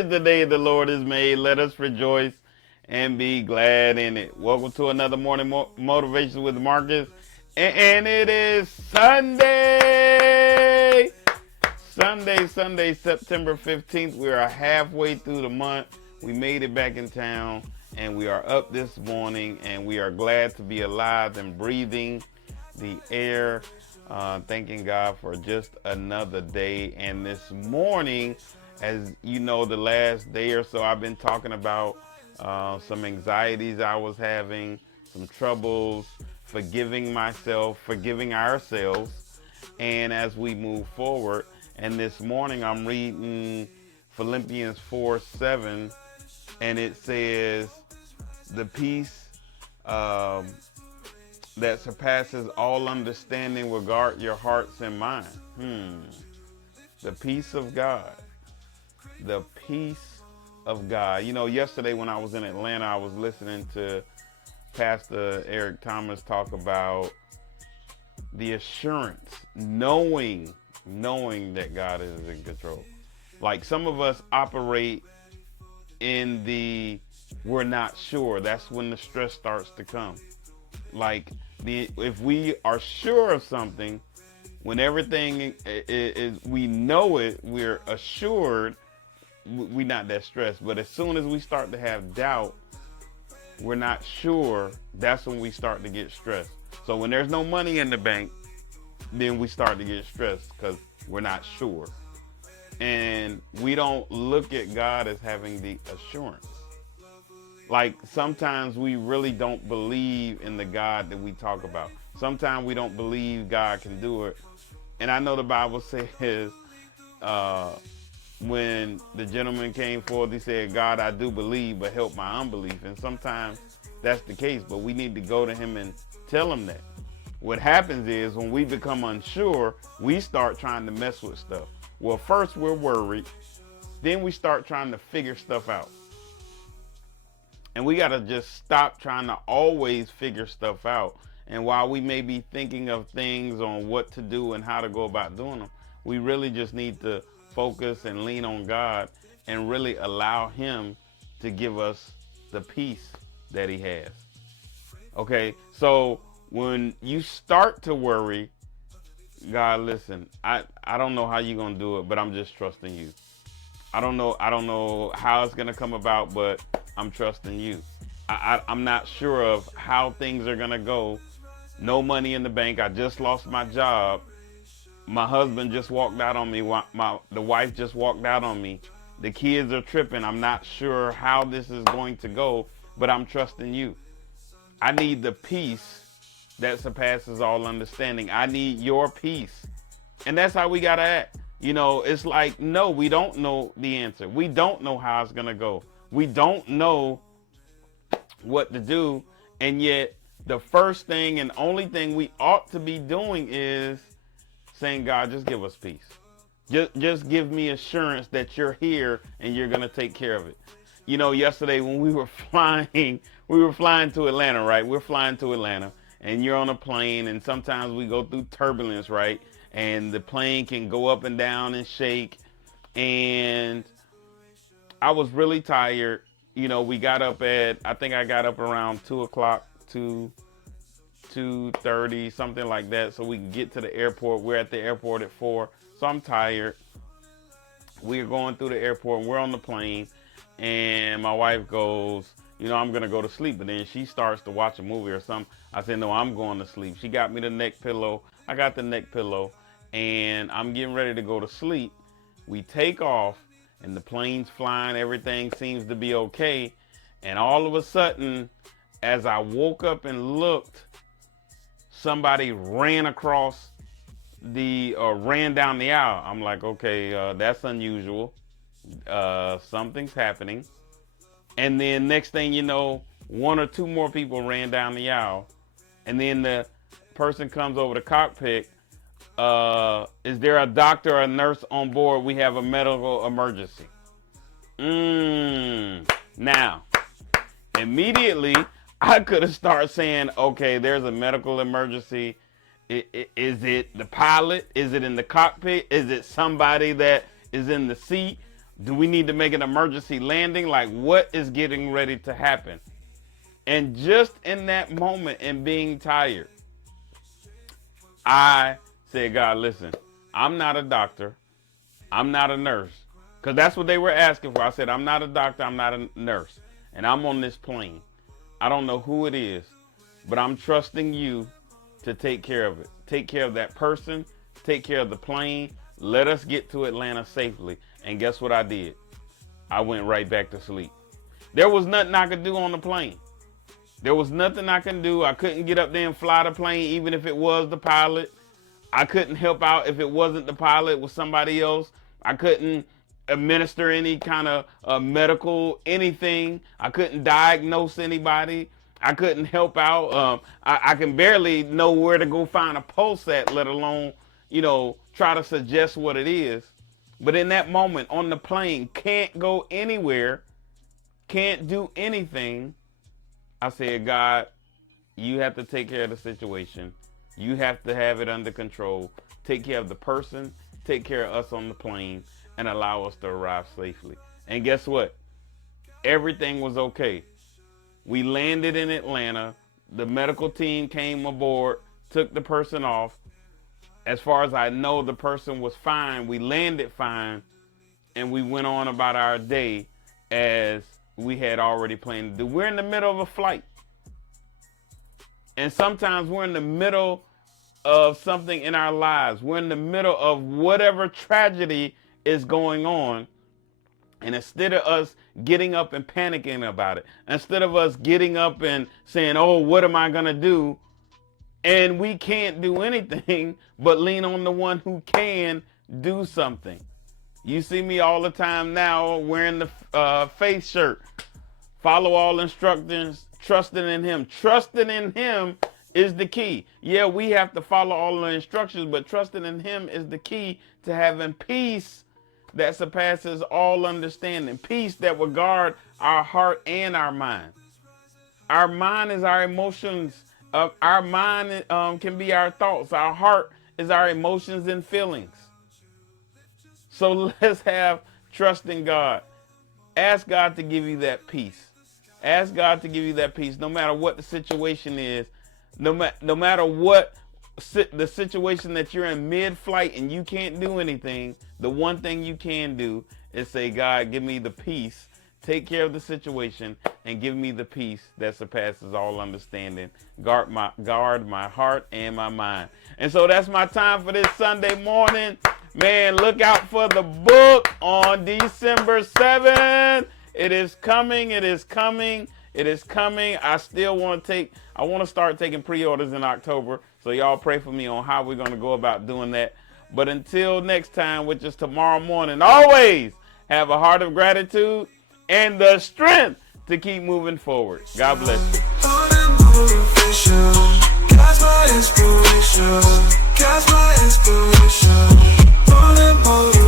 is the day the Lord has made. Let us rejoice and be glad in it. Welcome to another morning motivation with Marcus. And it is Sunday. Sunday, September 15th. We are halfway through the month. We made it back in town and we are up this morning and we are glad to be alive and breathing the air. Thanking God for just another day. And this morning, as you know, the last day or so, I've been talking about some anxieties I was having, some troubles, forgiving myself, forgiving ourselves, and as we move forward. And this morning, I'm reading Philippians 4:7, and it says, the peace that surpasses all understanding will guard your hearts and minds. The peace of God. The peace of God. You know, yesterday when I was in Atlanta, I was listening to Pastor Eric Thomas talk about the assurance, knowing that God is in control. Like some of us operate in the we're not sure. That's when the stress starts to come. Like if we are sure of something, when everything is we know it, we're assured, we're not that stressed. But as soon as we start to have doubt, we're not sure, that's when we start to get stressed. So when there's no money in the bank, then we start to get stressed because we're not sure. And we don't look at God as having the assurance. Like sometimes we really don't believe in the God that we talk about. Sometimes we don't believe God can do it. And I know the Bible says when the gentleman came forth, he said, God, I do believe, but help my unbelief. And sometimes that's the case, but we need to go to him and tell him that. What happens is when we become unsure, we start trying to mess with stuff. Well, first we're worried, then we start trying to figure stuff out. And we got to just stop trying to always figure stuff out. And while we may be thinking of things on what to do and how to go about doing them, we really just need to focus and lean on God and really allow him to give us the peace that he has. Okay, so when you start to worry, God, listen, I don't know how you're going to do it, but I'm just trusting you. I don't know how it's going to come about, but I'm trusting you. I'm not sure of how things are going to go. No money in the bank. I just lost my job. My husband just walked out on me. The wife just walked out on me. The kids are tripping. I'm not sure how this is going to go, but I'm trusting you. I need the peace that surpasses all understanding. I need your peace. And that's how we got to act. You know, it's like, no, we don't know the answer. We don't know how it's going to go. We don't know what to do. And yet the first thing and only thing we ought to be doing is saying, God, just give us peace. Just give me assurance that you're here and you're going to take care of it. You know, yesterday when we were flying to Atlanta, right? We're flying to Atlanta and you're on a plane and sometimes we go through turbulence, right? And the plane can go up and down and shake. And I was really tired. You know, we got up I think I got up around 2 o'clock, 2:30, something like that. So we can get to the airport. We're at the airport at 4. So I'm tired. We're going through the airport. We're on the plane. And my wife goes, you know, I'm going to go to sleep. But then she starts to watch a movie or something. I said, no, I'm going to sleep. She got me the neck pillow. I got the neck pillow. And I'm getting ready to go to sleep. We take off and the plane's flying. Everything seems to be okay. And all of a sudden, as I woke up and looked, somebody ran down the aisle. I'm like, okay, that's unusual. Something's happening. And then next thing you know, 1 or 2 more people ran down the aisle. And then the person comes over the cockpit. Is there a doctor or a nurse on board? We have a medical emergency. Now, immediately, I could have started saying, okay, there's a medical emergency. Is it the pilot? Is it in the cockpit? Is it somebody that is in the seat? Do we need to make an emergency landing? Like, what is getting ready to happen? And just in that moment and being tired, I said, God, listen, I'm not a doctor. I'm not a nurse. Because that's what they were asking for. I said, I'm not a doctor. I'm not a nurse. And I'm on this plane. I don't know who it is, but I'm trusting you to take care of it. Take care of that person. Take care of the plane. Let us get to Atlanta safely. And guess what I did? I went right back to sleep. There was nothing I could do on the plane. There was nothing I could do. I couldn't get up there and fly the plane, even if it was the pilot. I couldn't help out if it wasn't the pilot, it was somebody else. I couldn't administer any kind of medical anything. I couldn't diagnose anybody. I couldn't help out. I can barely know where to go find a pulse at, let alone, try to suggest what it is. But in that moment on the plane, can't go anywhere, can't do anything. I said, God, you have to take care of the situation. You have to have it under control. Take care of the person, take care of us on the plane, and allow us to arrive safely. And guess what? Everything was okay. We landed in Atlanta. The medical team came aboard, took the person off. As far as I know, the person was fine. We landed fine, and we went on about our day as we had already planned to do. We're in the middle of a flight. And sometimes we're in the middle of something in our lives. We're in the middle of whatever tragedy is going on. And instead of us getting up and panicking about it, instead of us getting up and saying, oh, what am I going to do? And we can't do anything but lean on the one who can do something. You see me all the time now wearing the faith shirt. Follow all instructions, trusting in him. Trusting in him is the key. Yeah, we have to follow all the instructions, but trusting in him is the key to having peace that surpasses all understanding. Peace that will guard our heart and our mind. Our mind is our emotions. Our mind can be our thoughts. Our heart is our emotions and feelings. So let's have trust in God. Ask God to give you that peace. Ask God to give you that peace no matter what the situation is. No matter what the situation that you're in mid-flight and you can't do anything, the one thing you can do is say, God, give me the peace. Take care of the situation and give me the peace that surpasses all understanding. Guard my heart and my mind. And so that's my time for this Sunday morning. Man, look out for the book on December 7th. It is coming. It is coming. It is coming. I want to start taking pre-orders in October. So y'all pray for me on how we're going to go about doing that. But until next time, which is tomorrow morning, always have a heart of gratitude and the strength to keep moving forward. God bless you.